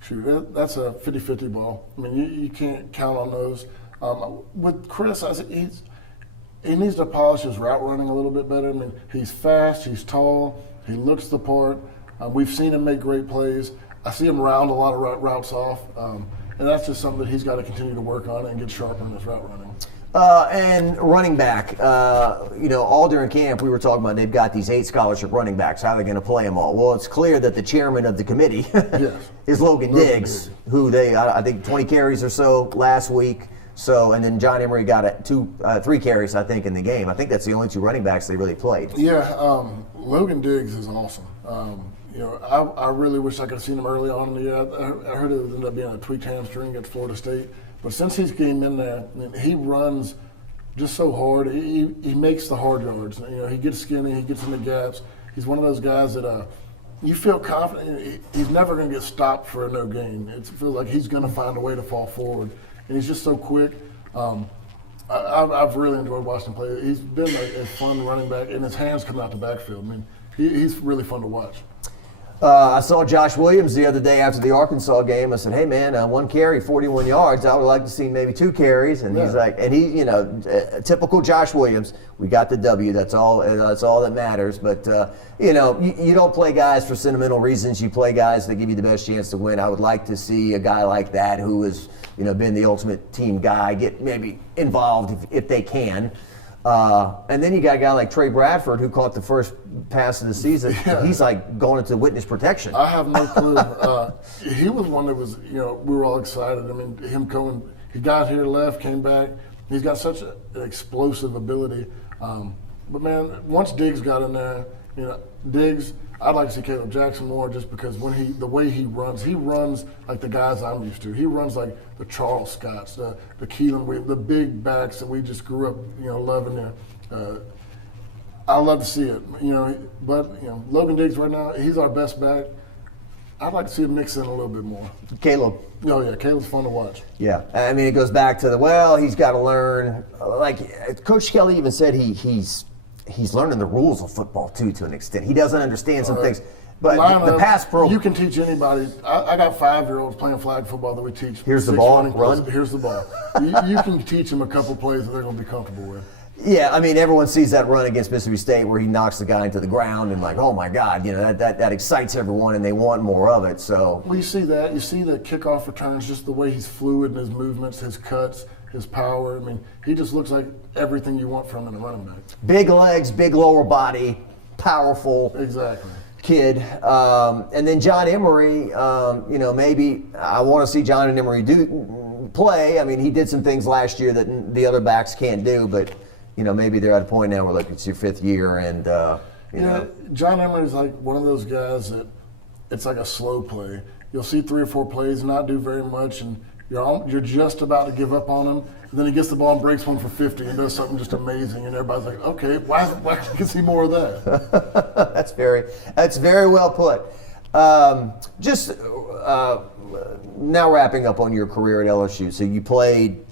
shoot, that's a 50-50 ball. You can't count on those. With Chris, he needs to polish his route running a little bit better. He's fast, he's tall, he looks the part. We've seen him make great plays. I see him round a lot of routes off, and that's just something that he's got to continue to work on and get sharper in his route running. And running back, all during camp we were talking about they've got these 8 scholarship running backs. How are they going to play them all? Well, it's clear that the chairman of the committee is Logan Diggs, who I think 20 carries or so last week. So, and then John Emery got 3 carries, I think, in the game. I think that's the only 2 running backs they really played. Yeah, Logan Diggs is awesome. I really wish I could have seen him early on in the year. I heard it ended up being a tweaked hamstring at Florida State. But since he's came in there, he runs just so hard. He makes the hard yards. He gets skinny. He gets in the gaps. He's one of those guys that you feel confident. He's never going to get stopped for a no gain. It feels like he's going to find a way to fall forward. And he's just so quick. I've really enjoyed watching him play. He's been a fun running back, and his hands come out the backfield. He's really fun to watch. I saw Josh Williams the other day after the Arkansas game. I said, "Hey man, 1 carry, 41 yards. I would like to see maybe 2 carries." And he's like, and he, typical Josh Williams. We got the W. That's all. That's all that matters. But you don't play guys for sentimental reasons. You play guys that give you the best chance to win. I would like to see a guy like that who has, been the ultimate team guy get maybe involved if they can. And then you got a guy like Trey Bradford who caught the first pass of the season. Yeah. He's like going into witness protection. I have no clue. He was one that was, we were all excited. I mean, him going, he got here, left, came back. He's got such an explosive ability. But man, once Diggs got in there, Diggs, I'd like to see Caleb Jackson more just because the way he runs like the guys I'm used to. He runs like the Charles Scotts, the Keelan, the big backs that we just grew up, loving there. I love to see it, but Logan Diggs right now, he's our best back. I'd like to see him mix in a little bit more. Caleb. Oh yeah, Caleb's fun to watch. Yeah, I mean it goes back to he's got to learn. Like Coach Kelly even said, he's learning the rules of football too, to an extent. He doesn't understand some things, but the pass pro. You can teach anybody. I got 5-year-olds playing flag football that we teach. Here's the ball, run. Here's the ball. you can teach them a couple plays that they're going to be comfortable with. Yeah, I mean everyone sees that run against Mississippi State where he knocks the guy into the ground and like, oh my God, that excites everyone and they want more of it. So well, you see that. You see the kickoff returns, just the way he's fluid in his movements, his cuts, his power. I mean, he just looks like everything you want from him in a running back. Big legs, big lower body, powerful. Exactly. Kid. And then John Emery, maybe I want to see John and Emery play. I mean, he did some things last year that the other backs can't do, but maybe they're at a point now where it's your 5th year and John Emery's like one of those guys that it's like a slow play. You'll see 3 or 4 plays, not do very much, and you're just about to give up on him, and then he gets the ball and breaks one for 50 and does something just amazing, and everybody's like, okay, why can you see more of that? That's very well put. Now wrapping up on your career at LSU. So you played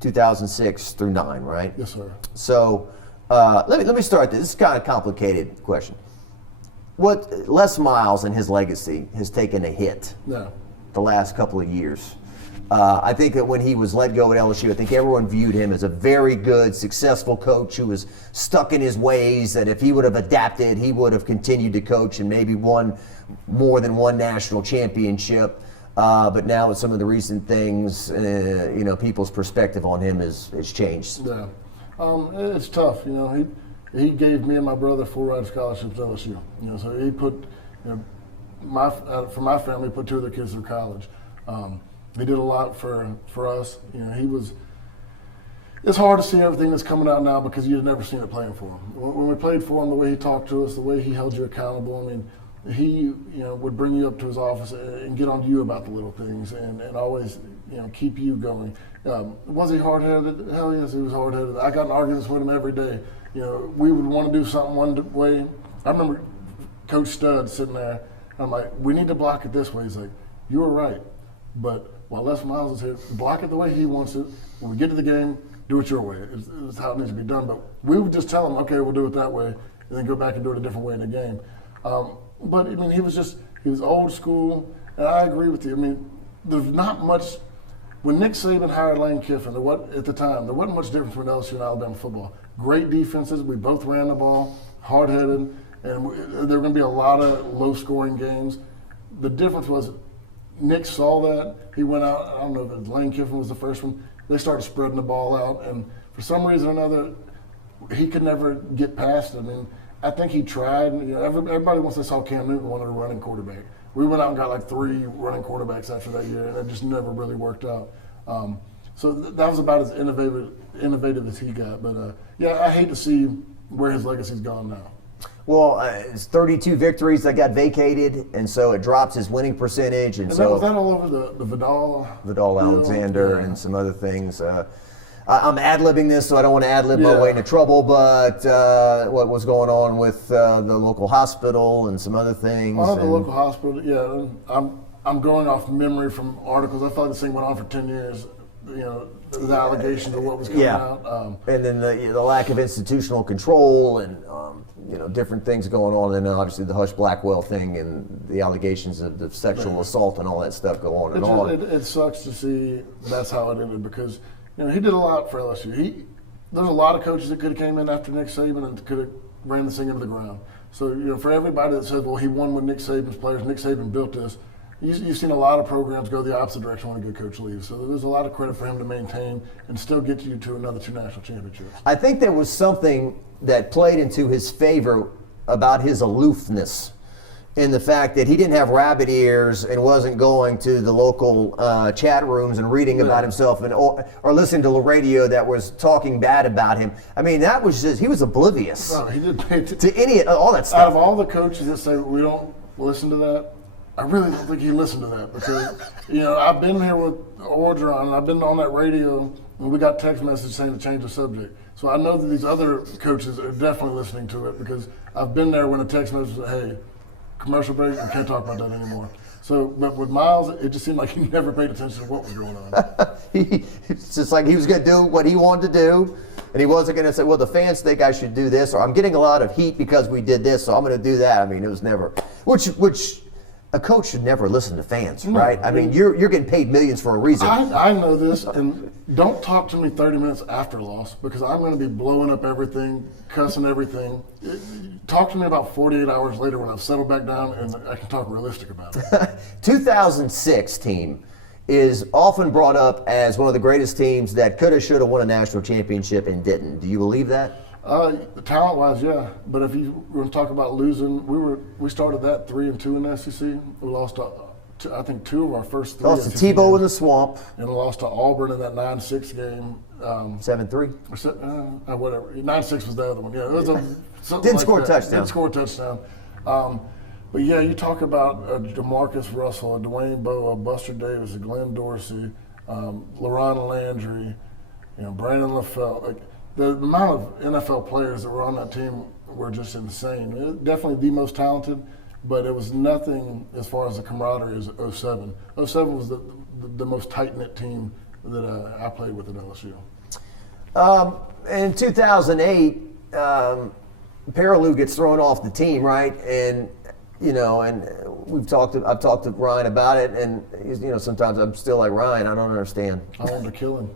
2006 through 9, right? Yes, sir. So let me start this. This is kind of a complicated question. What Les Miles and his legacy has taken a hit the last couple of years. I think that when he was let go at LSU, I think everyone viewed him as a very good, successful coach who was stuck in his ways, that if he would have adapted, he would have continued to coach and maybe won more than one national championship. But now with some of the recent things, people's perspective on him has changed. Yeah. It's tough. He gave me and my brother full ride scholarships at LSU. So he put, for my family, put 2 of their kids through college. He did a lot for us. It's hard to see everything that's coming out now because you've never seen it playing for him. When we played for him, the way he talked to us, the way he held you accountable, I mean, he would bring you up to his office and get on to you about the little things and always keep you going. Was he hard-headed? Hell yes, he was hard-headed. I got in arguments with him every day. We would want to do something one way. I remember Coach Studd sitting there. I'm like, we need to block it this way. He's like, you were right, but while Les Miles is here, block it the way he wants it. When we get to the game, do it your way. It's how it needs to be done. But we would just tell him, okay, we'll do it that way, and then go back and do it a different way in the game. But I mean, he was old school, and I agree with you. I mean, there's not much. When Nick Saban hired Lane Kiffin, at the time, there wasn't much difference between LSU and Alabama football. Great defenses. We both ran the ball, hard-headed, and there were going to be a lot of low-scoring games. The difference was Nick saw that. He went out. I don't know if Lane Kiffin was the first one. They started spreading the ball out, and for some reason or another, he could never get past it. I mean, I think he tried. Everybody, once they saw Cam Newton, wanted a running quarterback. We went out and got like 3 running quarterbacks after that year, and it just never really worked out. So that was about as innovative as he got. But I hate to see where his legacy's gone now. Well, it's 32 victories that got vacated, and so it drops his winning percentage. And so was that all over the Vidal Alexander and some other things. I'm ad-libbing this, so I don't want to ad-lib my way into trouble, but what was going on with the local hospital and some other things. The local hospital, yeah. I'm going off memory from articles. I thought this thing went on for 10 years. The allegations of what was coming out. And then the lack of institutional control and different things going on, and then obviously the Hush Blackwell thing and the allegations of the sexual assault and all that stuff go on and on. It sucks to see that's how it ended because he did a lot for LSU. There's a lot of coaches that could have came in after Nick Saban and could have ran this thing into the ground. So for everybody that says, well, he won with Nick Saban's players, Nick Saban built this. You've seen a lot of programs go the opposite direction when a good coach leaves. So there's a lot of credit for him to maintain and still get you to another 2 national championships. I think there was something that played into his favor about his aloofness in the fact that he didn't have rabbit ears and wasn't going to the local chat rooms and reading about himself or listening to the radio that was talking bad about him. I mean, that was just, he was oblivious he did pay to all that stuff. Out of all the coaches that say we don't listen to that, I really don't think he listened to that because, I've been here with Orgeron and I've been on that radio and we got text message saying to change the subject. So I know that these other coaches are definitely listening to it because I've been there when a text message said, hey, commercial break, we can't talk about that anymore. So, but with Miles, it just seemed like he never paid attention to what was going on. It's just like he was going to do what he wanted to do, and he wasn't going to say, well, the fans think I should do this, or I'm getting a lot of heat because we did this, so I'm going to do that. I mean, it was never, which a coach should never listen to fans, right? I mean, you're getting paid millions for a reason. I know this, and don't talk to me 30 minutes after loss because I'm going to be blowing up everything, cussing everything. Talk to me about 48 hours later when I've settled back down and I can talk realistic about it. 2006 team is often brought up as one of the greatest teams that could have, should have won a national championship and didn't. Do you believe that? Talent-wise, yeah. But if you want to talk about losing, we started that 3-2 in the SEC. We lost I think 2 of our first 3. Lost to Tebow in the swamp. And lost to Auburn in that 9-6 game. 7-3. Whatever. 9-6 was the other one. Yeah, it was Didn't score a touchdown. Didn't score a touchdown. But yeah, you talk about DeMarcus Russell, a Dwayne Bowe, a Buster Davis, a Glenn Dorsey, LaRon Landry, Brandon LaFell. The amount of NFL players that were on that team were just insane. Definitely the most talented, but it was nothing as far as the camaraderie as 07. 07 was the most tight-knit team that I played with at LSU. In 2008, Perilou gets thrown off the team, right? And and I've talked to Ryan about it, and sometimes I'm still like, Ryan, I don't understand. I wanted to kill him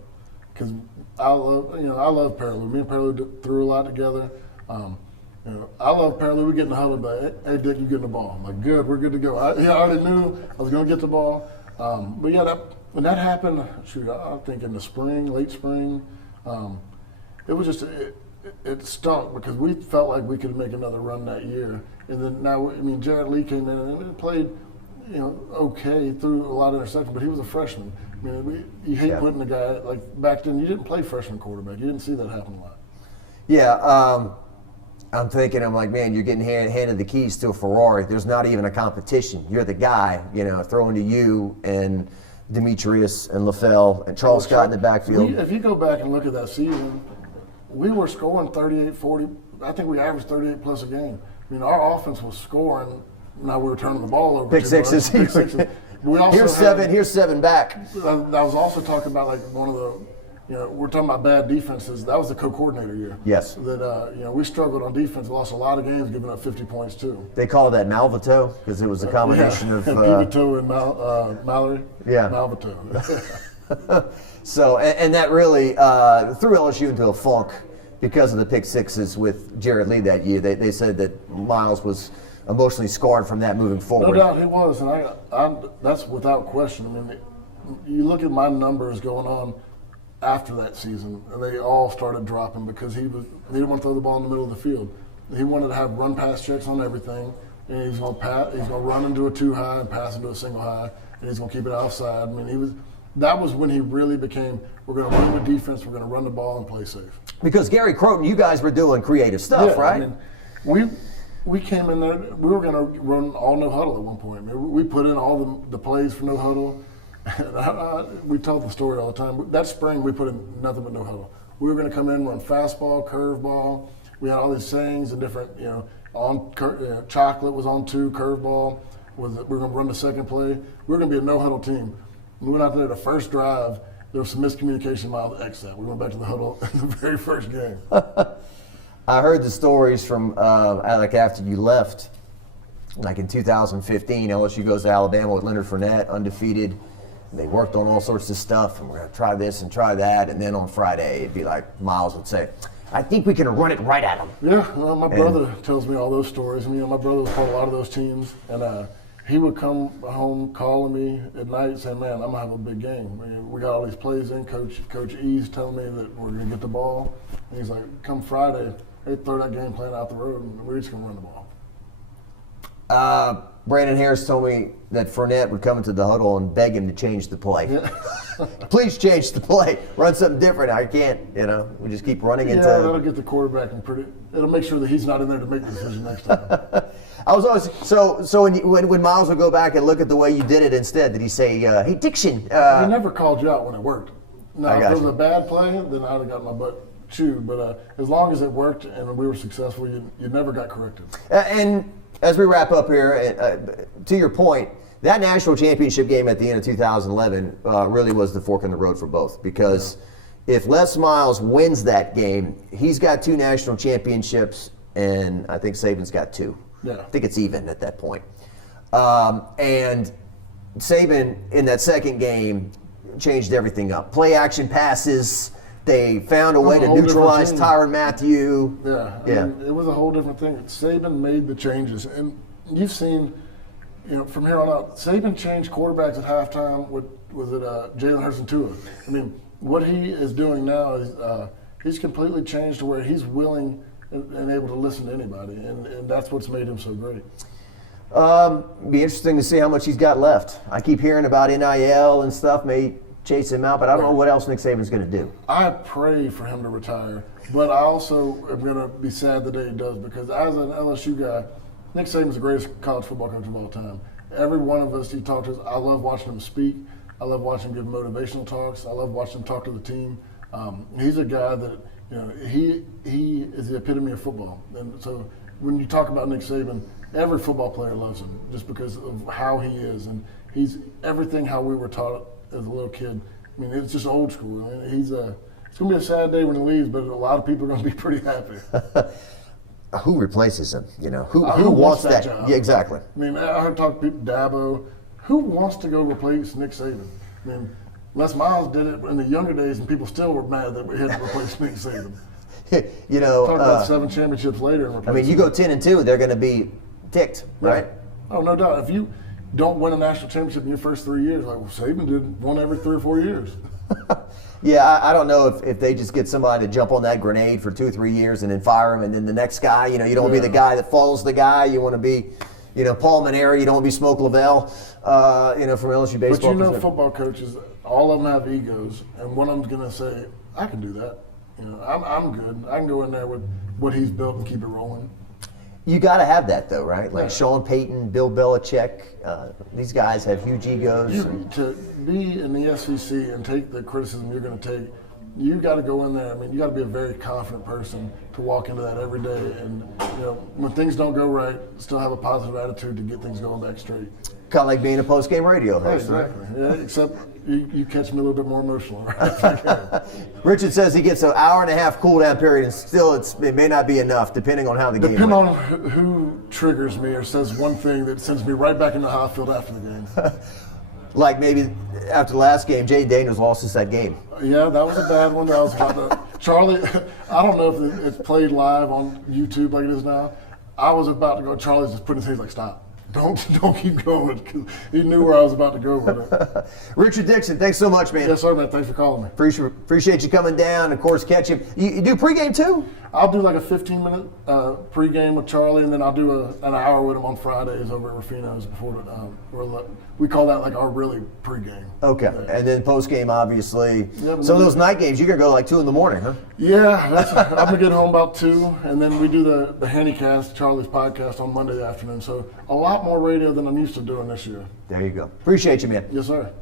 because I love Perilou. Me and Perilou threw a lot together. I love Perilou. We get in the huddle, but hey, Dick, you getting the ball? I'm like, good, we're good to go. I already knew I was going to get the ball. But yeah, when that happened, I think in the spring, late spring, it was just it stunk because we felt like we could make another run that year. And then now, Jared Lee came in and played, okay, threw a lot of interceptions, but he was a freshman. You hate putting a guy, like back then, you didn't play freshman quarterback. You didn't see that happen a lot. Yeah, I'm thinking, I'm like, man, you're getting handed the keys to a Ferrari. There's not even a competition. You're the guy, throwing to you and Demetrius and LaFell and Charles Scott in the backfield. If you go back and look at that season, we were scoring 38, 40. I think we averaged 38 plus a game. Our offense was scoring. Now we were turning the ball over. Pick sixes. Pick sixes. We also here's 7 back. I was also talking about like one of the, we're talking about bad defenses. That was the co-coordinator year. Yes. That we struggled on defense, lost a lot of games, giving up 50 points too. They call that Malvito because it was a combination of Malvito and Mallory. Yeah. Malvito. So and that really threw LSU into a funk because of the pick sixes with Jared Lee that year. They said that Miles was emotionally scarred from that moving forward. No doubt he was, and that's without question. You look at my numbers going on after that season, and they all started dropping because he didn't want to throw the ball in the middle of the field. He wanted to have run pass checks on everything, and he's going to run into a 2 high and pass into a single high, and he's going to keep it outside. That was when he really became, we're going to run the defense, we're going to run the ball and play safe. Because Gary Croton, you guys were doing creative stuff, right? We came in there, we were going to run all no huddle at one point. We put in all the plays for no huddle. We tell the story all the time. That spring, we put in nothing but no huddle. We were going to come in, run fastball, curveball. We had all these sayings and different, chocolate was on 2, curveball. We were going to run the second play. We were going to be a no huddle team. We went out there the first drive. There was some miscommunication. Miles X that. We went back to the huddle in the very first game. I heard the stories from like after you left, like in 2015, LSU goes to Alabama with Leonard Fournette, undefeated. They worked on all sorts of stuff, and we're going to try this and try that. And then on Friday, it'd be like Miles would say, I think we can run it right at them. Yeah, well, my brother tells me all those stories. I mean, my brother was part of a lot of those teams, and he would come home calling me at night saying, man, I'm going to have a big game. I mean, we got all these plays in. Coach E's telling me that we're going to get the ball. And he's like, come Friday, they throw that game plan out the road, and we're just going to run the ball. Brandon Harris told me that Fournette would come into the huddle and beg him to change the play. Yeah. Please change the play. Run something different. I can't, we just keep running into. Yeah, that'll get the quarterback it'll make sure that he's not in there to make the decision next time. I was always, so when Miles would go back and look at the way you did it instead, did he say, hey, Dickson? He never called you out when it worked. Now, if it was a bad play, then I'd have got my butt chewed. But as long as it worked and we were successful, you never got corrected. And as we wrap up here, to your point, that national championship game at the end of 2011 really was the fork in the road for both. Because if Les Miles wins that game, he's got 2 national championships, and I think Saban's got 2. Yeah. I think it's even at that point. And Saban, in that second game, changed everything up. Play action passes. They found a way to neutralize Tyrann Mathieu. Yeah, I mean, it was a whole different thing. Saban made the changes, and you've seen, from here on out, Saban changed quarterbacks at halftime with Jalen Hurts and Tua. I mean, what he is doing now is he's completely changed to where he's willing and able to listen to anybody, and that's what's made him so great. Be interesting to see how much he's got left. I keep hearing about NIL and stuff. May chase him out, but I don't know what else Nick Saban's going to do. I pray for him to retire, but I also am going to be sad the day he does, because as an LSU guy, Nick Saban's the greatest college football coach of all time. Every one of us he talked to us, I love watching him speak. I love watching him give motivational talks. I love watching him talk to the team. He's a guy that, he is the epitome of football. And so when you talk about Nick Saban, every football player loves him just because of how he is. And he's everything how we were taught as a little kid. I mean, it's just old school. I mean, it's going to be a sad day when he leaves, but a lot of people are going to be pretty happy. Who replaces him? Who wants that job? Yeah, exactly. I mean, I heard talk to people, Dabo. Who wants to go replace Nick Saban? I mean, Les Miles did it in the younger days, and people still were mad that we had to replace Nick Saban. Talk about 7 championships later. And I mean, you go 10-2, they're going to be ticked, right? Oh, no doubt. If you don't win a national championship in your first 3 years, like, well, Saban did one every 3 or 4 years. Yeah, I don't know if they just get somebody to jump on that grenade for 2 or 3 years and then fire him, and then the next guy, you don't want to be the guy that follows the guy. You want to be, Paul Maneri. You don't want to be Smoke Lavelle, from LSU baseball. But football coaches, all of them have egos, and one of them's going to say, I can do that. I'm good. I can go in there with what he's built and keep it rolling. You got to have that, though, right? Like Sean Payton, Bill Belichick, these guys have huge egos. To be in the SEC and take the criticism you're going to take, you got to go in there. I mean, you got to be a very confident person to walk into that every day, and when things don't go right, still have a positive attitude to get things going back straight. Kind of like being a post-game radio host. Right, exactly. Yeah, except you catch me a little bit more emotional. Right? Richard says he gets an hour-and-a-half cool-down period, and still it may not be enough, depending on how the game went. Depending on who triggers me or says one thing that sends me right back into how I feel after the game. Like maybe after the last game, Jay Daniels lost us that game. Yeah, that was a bad one. That was about to, Charlie, I don't know if it's played live on YouTube like it is now. I was about to go. Charlie's just putting his hands like, stop. Don't keep going, because he knew where I was about to go with it. Richard Dickson, thanks so much, man. Yes, sir, man. Thanks for calling me. Appreciate you coming down. Of course, catch him. You do pregame too? I'll do like a 15-minute pregame with Charlie, and then I'll do an hour with him on Fridays over at Rufino's before we call that like our really pregame. Okay, and then postgame, obviously. Yep, so those night games, you're gonna go like 2 in the morning, huh? Yeah, I'm gonna get home about 2, and then we do the Handycast, Charlie's podcast, on Monday afternoon. So a lot more radio than I'm used to doing this year. There you go. Appreciate you, man. Yes, sir.